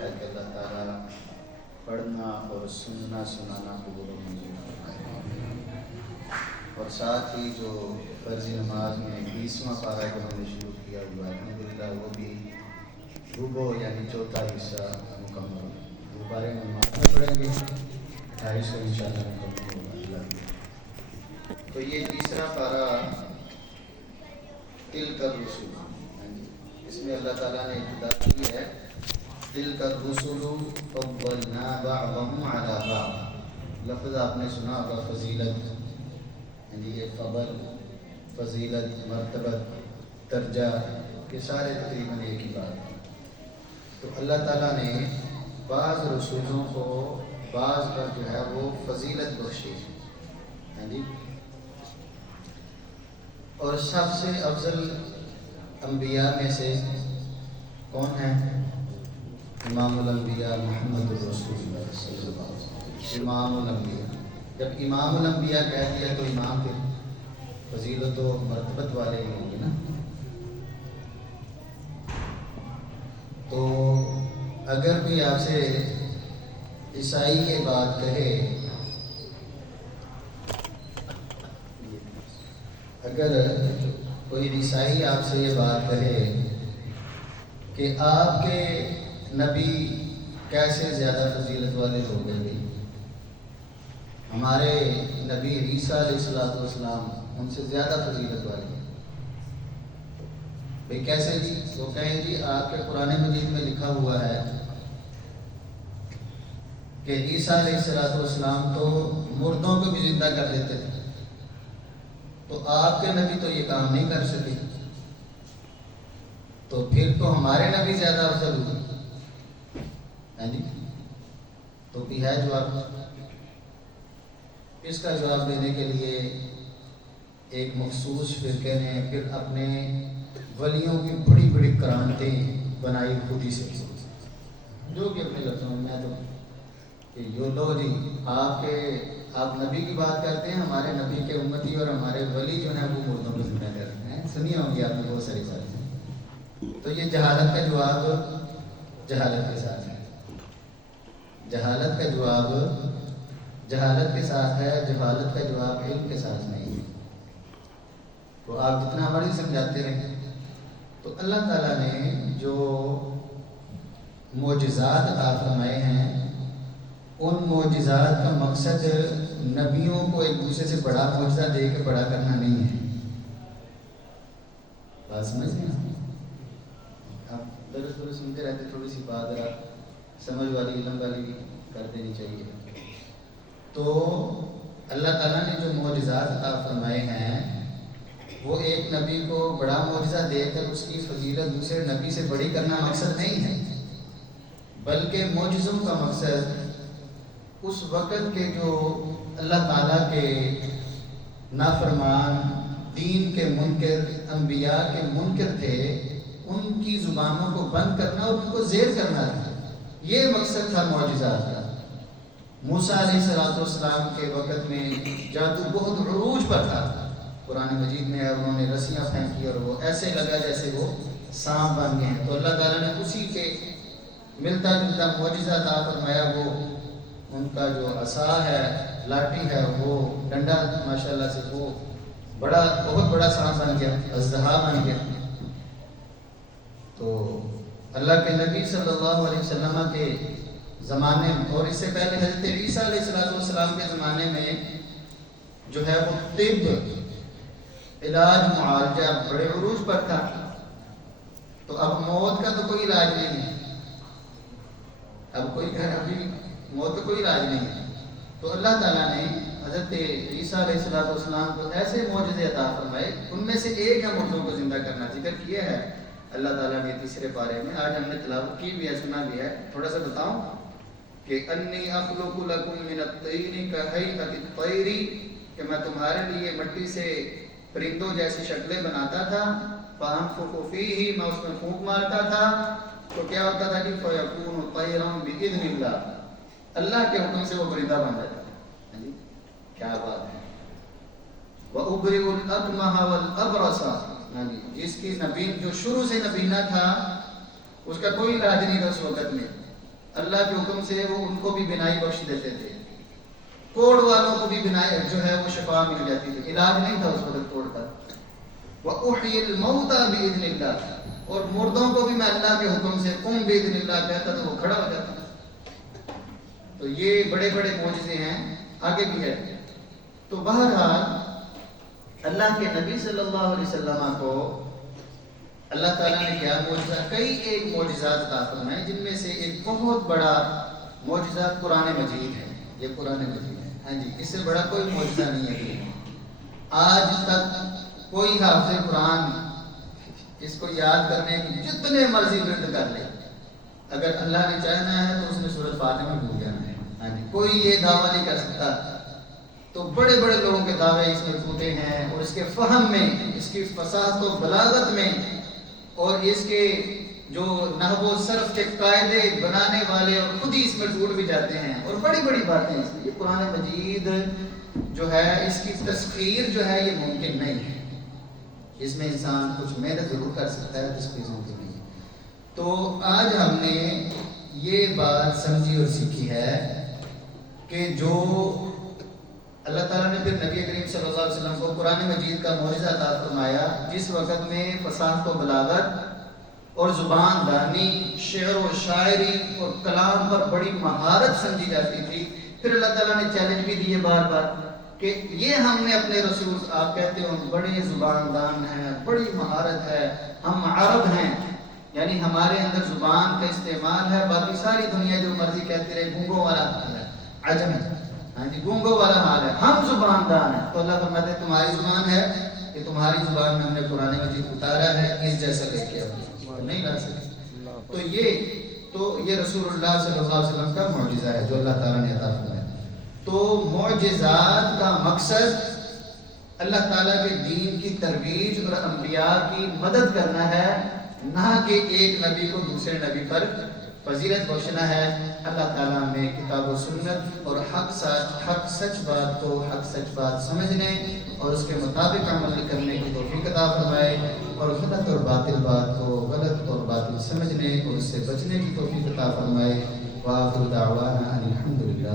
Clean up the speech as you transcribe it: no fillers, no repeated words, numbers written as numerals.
ہے کہ اللہ تعالیٰ پڑھنا اور سنانا قبول و منظور فرمائے، اور ساتھ ہی جو فرضی نماز میں 20واں پارہ جو ہم نے شروع کیا ہوا ہے الحمدللہ وہ بھی ربع یعنی چوتھا حصہ مکمل، دوبارہ نماز میں پڑھیں گے 28 انشاءاللہ مکمل ہوگا۔ تو یہ تیسرا پارہ تلک الرسل، اس میں اللہ تعالیٰ نے ابتدا کی ہے تلک الرسل فضلنا بعضهم علی بعض۔ لفظ آپ نے سنا ہوگا فضیلت، یعنی یہ خبر، فضیلت، مرتبت، درجہ، یہ سارے تقریباً ایک ہی بات ہے۔ تو اللہ تعالیٰ نے بعض رسولوں کو بعض پر جو ہے وہ فضیلت بخشی ہے، اور سب سے افضل انبیاء میں سے کون ہے؟ امام الانبیاء محمد رسول اللہ صلی اللہ علیہ وسلم، امام الانبیاء۔ جب امام الانبیاء کہہ دیا تو امام پھر فضیلت و مرتبت والے ہی ہوں گے نا۔ تو اگر کوئی آپ سے عیسائی یہ بات کہے، اگر کوئی عیسائی آپ سے یہ بات کہے کہ آپ کے نبی کیسے زیادہ فضیلت والے ہو گئے، ہمارے نبی عیسیٰ علیہ السلام ان سے زیادہ فضیلت والے ہیں، بھئی کیسے جی؟ وہ کہیں جی آپ کے قرآن مجید میں لکھا ہوا ہے کہ عیسیٰ علیہ السلام تو مردوں کو بھی زندہ کر دیتے تھے، تو آپ کے نبی تو یہ کام نہیں کر سکے، تو پھر تو ہمارے نبی زیادہ افضل ہوئے ہیں جی۔ تو بھی ہے جواب، اس کا جواب دینے کے لیے ایک مخصوص فرقے نے پھر اپنے ولیوں کی بڑی بڑی کرامتیں بنائی خودی سے، جو کہ اپنے لفظوں میں تو کہ یو لو جی آپ نبی کی بات کرتے ہیں، ہمارے نبی کے امتی اور ہمارے ولی جو ہیں وہ مردوں کو زندہ کرتے ہیں۔ سنی ہوں گی آپ نے بہت ساری باتیں۔ تو یہ جہالت کا جواب جہالت کے ساتھ ہے، جہالت کا جواب جہالت کے ساتھ ہے، جہالت کا جواب علم کے ساتھ نہیں ہے۔ تو آپ جتنا ہماری سمجھاتے رہیں۔ تو اللہ تعالیٰ نے جو معجزات عطا فرمائے ہیں، ان معجزات کا مقصد نبیوں کو ایک دوسرے سے بڑا معجزہ دے کے بڑا کرنا نہیں ہے۔ بات سمجھ گئے؟ آپ درس سنتے رہتے، تھوڑی سی بات ذرا سمجھ والی علم والی بھی کر دینی چاہیے۔ تو اللہ تعالیٰ نے جو معجزات عطا فرمائے ہیں، وہ ایک نبی کو بڑا معجزہ دے کر اس کی فضیلت دوسرے نبی سے بڑی کرنا مقصد نہیں ہے، بلکہ معجزوں کا مقصد اس وقت کے جو اللہ تعالیٰ کے نافرمان، دین کے منکر، انبیاء کے منکر تھے، ان کی زبانوں کو بند کرنا اور ان کو زیر کرنا تھا، یہ مقصد تھا معجزات کا۔ موسیٰ علیہ السلام کے وقت میں جادو بہت عروج پر تھا، قرآن مجید میں انہوں نے رسیاں پھینکی اور وہ ایسے لگا جیسے وہ سانپ بن گئے ہیں۔ تو اللہ تعالیٰ نے اسی کے ملتا جلتا معجزہ عطا فرمایا، وہ ان کا جو عصا ہے، لاٹھی ہے، وہ ڈنڈا ماشاءاللہ سے وہ بہت بڑا سانپ بن گیا، اژدہا بن گیا۔ تو اللہ کے نبی صلی اللہ علیہ وسلم کے زمانے میں، اور اس سے پہلے حضرت عیسیٰ علیہ السلام کے زمانے میں جو ہے وہ طب، علاج، معالجہ بڑے عروج پر تھا۔ تو اب موت کا تو کوئی علاج نہیں ہے، ابھی موت کا کوئی علاج نہیں ہے۔ تو اللہ تعالیٰ نے حضرت عیسیٰ علیہ السلام کو ایسے معجزے عطا فرمائے، ان میں سے ایک ہے مردوں کو زندہ کرنا، ذکر کیا ہے اللہ تعالیٰ نے تیسرے پارے میں۔ آج ہم نے تلاوت کی بھی ہے، سنا بھی ہے، تھوڑا سا بتاؤں کہ انی اخلق لکم من الطین کہیئۃ الطیر، کہ میں تمہارے لیے مٹی سے پرندوں جیسی شکلیں بناتا تھا، فانفخ فیہ، میں اس میں پھونک مارتا تھا، تو کیا ہوتا تھا کہ فیکون طیرا باذن اللہ، اللہ کے حکم سے وہ پرندہ بن جاتا ہے۔ کیا بات ہے۔ وَأُبْرِئُ الْأَكْمَحَ وَالْأَبْرَصَ، جس کی نبین جو شروع سے نبینہ تھا، اس کا کوئی علاج نہیں تھا اس وقت میں، اللہ کے حکم سے وہ ان کو بھی بینائی بخش دیتے تھے، کوڑ والوں کو بھی بینائی جو ہے وہ شفا مل جاتی تھی، علاج نہیں تھا اس وقت کوڑ کا۔ وَأُحْيِي الْمَوْتَى بِإِذْنِ اللَّهِ، اور مردوں کو بھی میں اللہ کے حکم سے قُم بِإِذْنِ اللَّهِ کہتا تو وہ کھڑا ہو جاتا۔ تو یہ بڑے بڑے معجزے ہیں، آگے بھی ہے۔ تو بہرحال اللہ کے نبی صلی اللہ علیہ وسلم کو اللہ تعالیٰ نے کیا معجزہ، کئی ایک معجزات عطا فرمائے، جن میں سے ایک بہت بڑا معجزہ قرآن مجید ہے۔ یہ قرآن مجید ہے، ہاں جی، اس سے بڑا کوئی معجزہ نہیں ہے۔ آج تک کوئی حافظ قرآن اس کو یاد کرنے کی جتنے مرضی ورد کر لے، اگر اللہ نے چاہنا ہے تو اس نے سورۃ فاتحہ میں بھول جانا ہے، ہاں جی، کوئی یہ دعویٰ نہیں کر سکتا۔ تو بڑے بڑے لوگوں کے دعوے اس میں ٹوٹے ہیں، اور اس کے فہم میں، اس کی فصاحت و بلاغت میں، اور اس کے جو نحو و صرف کے قاعدے بنانے والے اور خود ہی اس میں ٹوٹ بھی جاتے ہیں، اور بڑی بڑی باتیں اس میں۔ یہ قرآن مجید جو ہے اس کی تسخیر جو ہے یہ ممکن نہیں ہے، اس میں انسان کچھ محنت ضرور کر سکتا ہے، تسخیر ممکن نہیں ہے۔ تو آج ہم نے یہ بات سمجھی اور سیکھی ہے کہ جو اللہ تعالیٰ نے پھر نبی کریم صلی اللہ علیہ وسلم کو قرآن مجید کا معجزہ عطا فرمایا، جس وقت میں فصاحت و بلاغت اور زبان دانی، شعر و شاعری اور کلام پر بڑی مہارت سمجھی جاتی تھی، پھر اللہ تعالیٰ نے چیلنج بھی دیے بار بار کہ یہ ہم نے اپنے رسول، آپ کہتے ہو بڑے زبان دان ہیں، بڑی مہارت ہے، ہم عرب ہیں، یعنی ہمارے اندر زبان کا استعمال ہے، باقی ساری دنیا جو مرضی کہتے رہے گونگوں والا حال ہے، عجم ہے، ہاں جی، گونگوں والا حال ہے، ہم زبان دان ہیں۔ تو اللہ فرماتے ہیں تمہاری زبان ہے کہ تمہاری زبان میں ہم نے قرآن مجید اتارا ہے، اس جیسا لے کے نہیں لا سکتے۔ تو یہ رسول اللہ صلی اللہ علیہ وسلم کا معجزہ ہے جو اللہ تعالیٰ نے عطا فرمایا۔ تو معجزات کا مقصد اللہ تعالیٰ کے دین کی ترویج اور انبیاء کی مدد کرنا ہے، نہ کہ ایک نبی کو دوسرے نبی پر فضیلت بخشنا ہے۔ اللہ تعالیٰ میں کتاب و سنت اور حق سچ بات کو حق سچ بات سمجھنے اور اس کے مطابق عمل کرنے کی توفیق عطا فرمائے، اور غلط اور باطل بات کو غلط اور باطل سمجھنے اور اس سے بچنے کی توفیق عطا فرمائے۔ وآخر دعوانا ان الحمد للہ۔